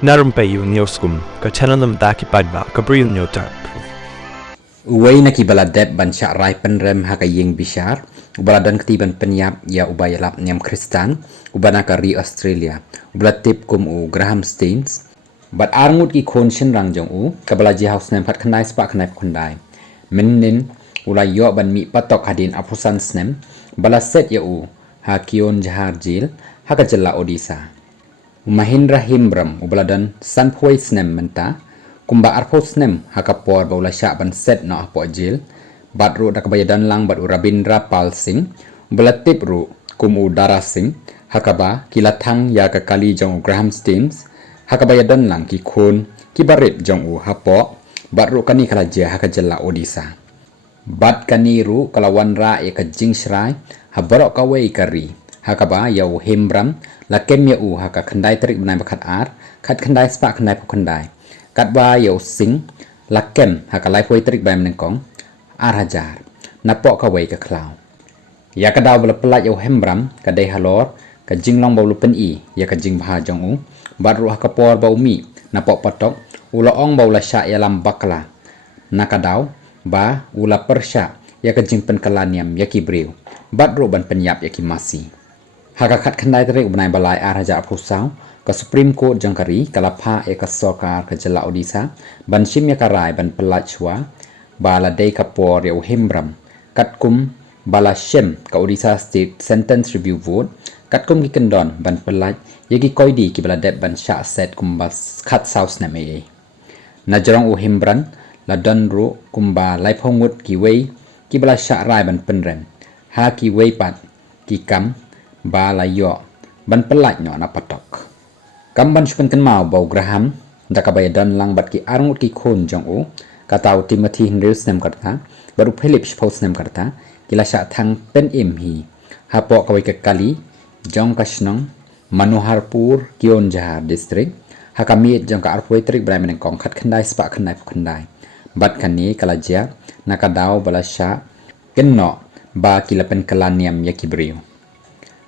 Na Rympei U Hynñiewtrep paidbah Bri U Hynñiewtrep. Uwei na kibaladep banca rai penrem haka ying bishar ubaladan ketiban penyap ya ialap niam Khristan ubana kari Australia ubalatip kum u Graham Stains bat arngut ki khun shynrang jong u kabalaji house nem phat khandai spa khandai khundai minnin ulai yo ban mi patok hadin apusan snem balaset ya u ha kion jahar jil haka jella odisa Mahindra himbram ubaladan sanpoi snem menta kumba arpo snem hakapor baula sya ban set no apo jil bat ru dak bayadan lang bat urabindra pal sing belatip ru kum udara sing hakaba thang ya ka kali jong Graham Steams hakabayadan lang ki khun ki barit jong u hapo bat ru kani kala je hakajella odisa bat kani ru kalawan ra e ka jingsrai habarok kawei kari hakaba yau himbram lakem ya u haka khandai trik benai bakat ar khat khandai spa khandai pukhandai katba yau sing lakem haka lai poi trik bam nengkong ar hajar napok kawai ka klau ya kadau bela pelat yau himbram kadai halor ka jinglong bau lupen i ya ka jing bha jong u baru haka por bau mi napok patok ula ong bau la sya ya lam bakla nakadau ba ula persya ya ka jing pen kalaniam ya ki Bri U bat ro ban penyap ya ki Masi haka khat khandai trik benai balai ar hajar apusau ka Supreme Court jangkari kalapha e ka sarkar ka jela odisa ban sim ya karai ban pelat chua bala dei ka por ya himbram katkum bala shem ka odisa state sentence review vote katkum ki kendon ban pelat yagi koidi ki bala dep ban sha set kumbas khat south na me na jarong u himbran la don ru kumba lai phongut ki wei ki bala sha rai ban penrem ha ki wei pat ki kam bala yo ban pelat nyo na patok kamban shupen kan mau bau Graham dakabayadan lang bat ki arngut ki khun jong u katau Timothy Henry snem karta baru Philip Spous snem karta kila sya thang pen im hi hapo kawai ke kali jong kashnong Manoharpur kion jahar district hakamit jong ka arpoi trik brai meneng kong khat khandai spa khandai khandai bat kani kalajia nakadau balasya kenno ba kila pen kalaniam ya ki Bri U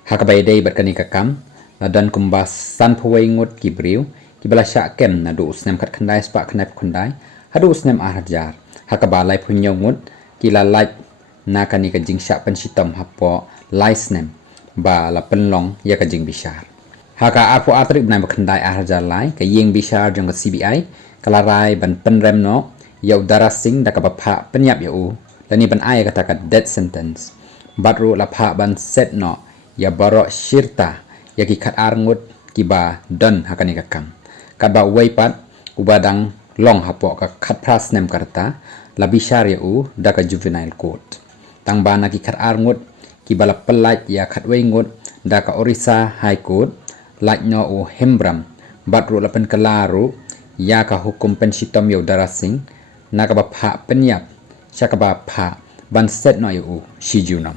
hakabayday bat kani kakam ladan kumbas san phawai ngut ki Bri U ki balasya ken na du usnem khat khandai spa khandai khandai hadu usnem arjar hakabalai phunyo ngut ki la Lait na kani ka jingsha pen sitam hapo lai snem ba la penlong ya ka jing bishar haka apo atrik na khandai arjar lai ka ying bishar jong ka CBI kalarai ban penrem no yau darasing da ka bapha penyap ya u lani ban ai kata ka death sentence batru la pha ban set no ya baroh shirta ya ki khat arngut ki ba don hakani kakam kadba uwei pat ubadang long hapo ka khat parasnam karta la bishar ya u da ka juvenile court tang bana ki khat arngut ki bala pelat ya khat wei ngut da ka orissa high court lait no u himbram batru la pen kalaru ya ka hukum pen sitom yo darasing na ka ba pha penyap syaka ba pha ban set no ya u shijunam